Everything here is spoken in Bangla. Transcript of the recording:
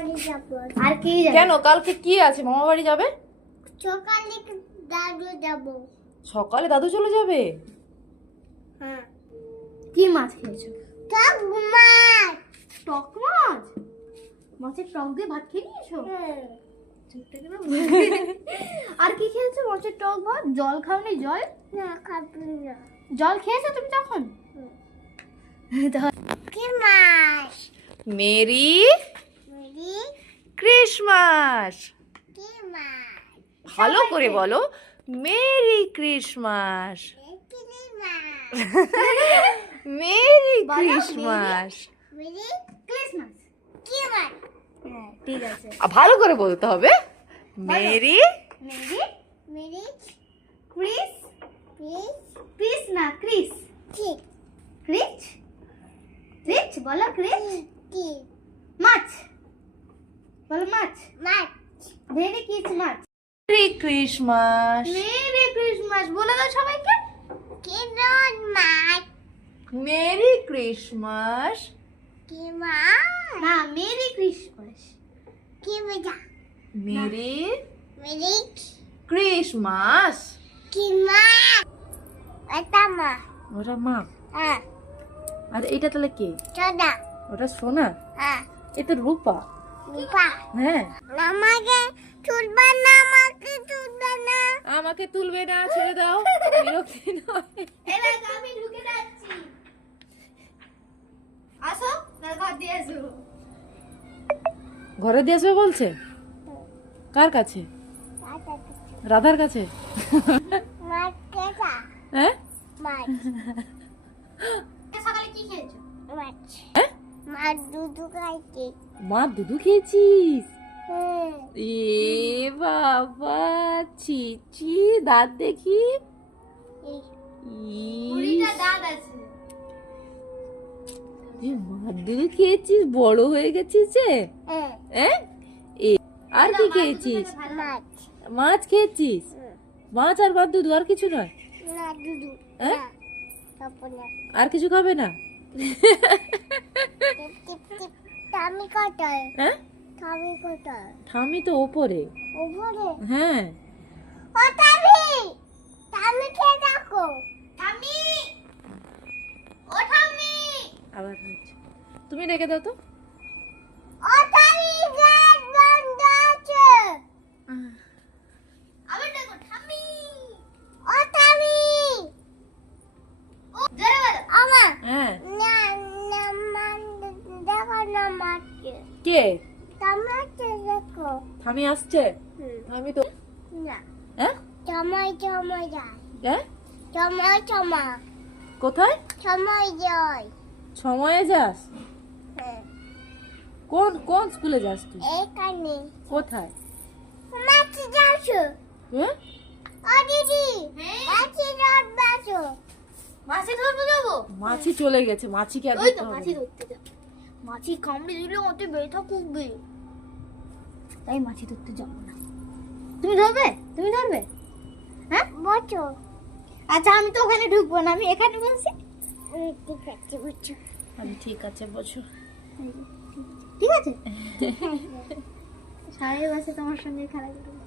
বাড়ি যাবো। আর কি কেন কালকে কি আছে? মামা বাড়ি যাবে? সকালে দাদু যাবো। সকালে দাদু চলে যাবে? হ্যাঁ। কি মাছ খেয়েছো? টক মাছ। টক মাছ? মাছের টক দিয়ে ভাত খেয়ে নিয়েছো? আর কি খেয়েছো? মাছের টক ভাত? জল খাওনি? জল না খাবি না। জল খেয়েছো তুমি তখন? কি মাছ? Mary merry Christmas. কি মাছ? ভালো করে বলো, মেরি ক্রিসমাস। কি মাছ? Merry Christmas. Merry Christmas. কি মাছ? হ্যাঁ ঠিক আছে। ভালো করে বলতে হবে, merry merry merry Chris Chris Chris না ক্রিস ঠিক ক্রিচ ক্রিচ বলো ক্রিচ কি মাছ বলো মাছ মাছ? ভেরি কিচ মাছ মেরি ক্রিসমাস। মেরি ক্রিসমাস বলে দাও সবাইকে। কি রোদ মাছ? Merry Christmas. কি মাছ? না মেরি ক্রিসমাস। কি মজা? Merry merry Christmas. কি মাছ? এটা মাছ। ওটা মা। হ্যাঁ আর এটা তাহলে কে? চোদা। ওটা সোনা। হ্যাঁ এটা রূপা। রূপা। হ্যাঁ। আমাকে তুলবে না, আমাকে তুলবে না। আমাকে তুলবে না, ছেড়ে দাও। বিরক্তি নয়। এবার আমি ঢুকে যাচ্ছি। আসো না ঘর দিয়ে আসো। ঘরে দিয়ে আসবে বলছে? কার কাছে? রাধার কাছে? মাছ কেটা? হ্যাঁ? মাছ সকালে কি খেয়েছো? মাছ হ্যাঁ? মাছ দুধু খাইছি। মা দুধু খেয়েছিস? হুম। এ বাবা, ছি ছি, দাঁত দেখি। এই মুড়িটা দাঁত আছে। মা দুধু খেয়েছিস, বড় হয়ে গেছিস যে। হ্যাঁ, হ্যাঁ? আর কি খেয়েছিস? মাছ মাছ খেয়েছিস? মাছ আর ভাত, দুধ, আর কিছু নয়? না দুধু হ্যাঁ? না খাবো না। আর কিছু খাবে না? টিপ টিপ টিপ টামি কোথায়? হ্যাঁ? টামি কোথায়? ঠামি তো ওপরে। উপরে? হ্যাঁ। ও টামি, টামি খেয়ে দেখো। ঠাম্মি ও ঠাম্মি আবার হচ্ছে। তুমি রেখে দাও তো। ও টামি গেট বন্ধ আছে। আবার দেখো ঠাম্মি ও টামি ও জোরে বলো। আমা হ্যাঁ। না না মান দেখো না মাছ কে? টমেটো দেখো। ঠামি আসছে? ঠামি তো। না হ্যাঁ? সময় সময় যায়, হ্যাঁ? সময় সময় কোথায়? সময় যায়। সময়ে যাস? হ্যাঁ, কোন কোন স্কুলে যাস তুই? এখানে কোথায়? মাছ যাচ্ছো। হ্যাঁ? ও দিদি হ্যাঁ? মাছ রোদ বাসো। মাছি ধরতে যাবো? মাছি চলে গেছে, মাছিকে আর ওই ধরতে তো হবে মাছি না। ধরতে যাবো। মাছি কামড়ে দিলে ওতে ব্যথা করবে, তাই মাছি ধরতে যাবো না। তুমি ধরবে? তুমি ধরবে? হ্যাঁ বসো। আচ্ছা আমি তো ওখানে ঢুকবো না, আমি এখানে বলছি। ঠিক আছে বসো। আমি ঠিক আছে বসো। ঠিক আছে সারা বছর তোমার সঙ্গে খেলা করবো।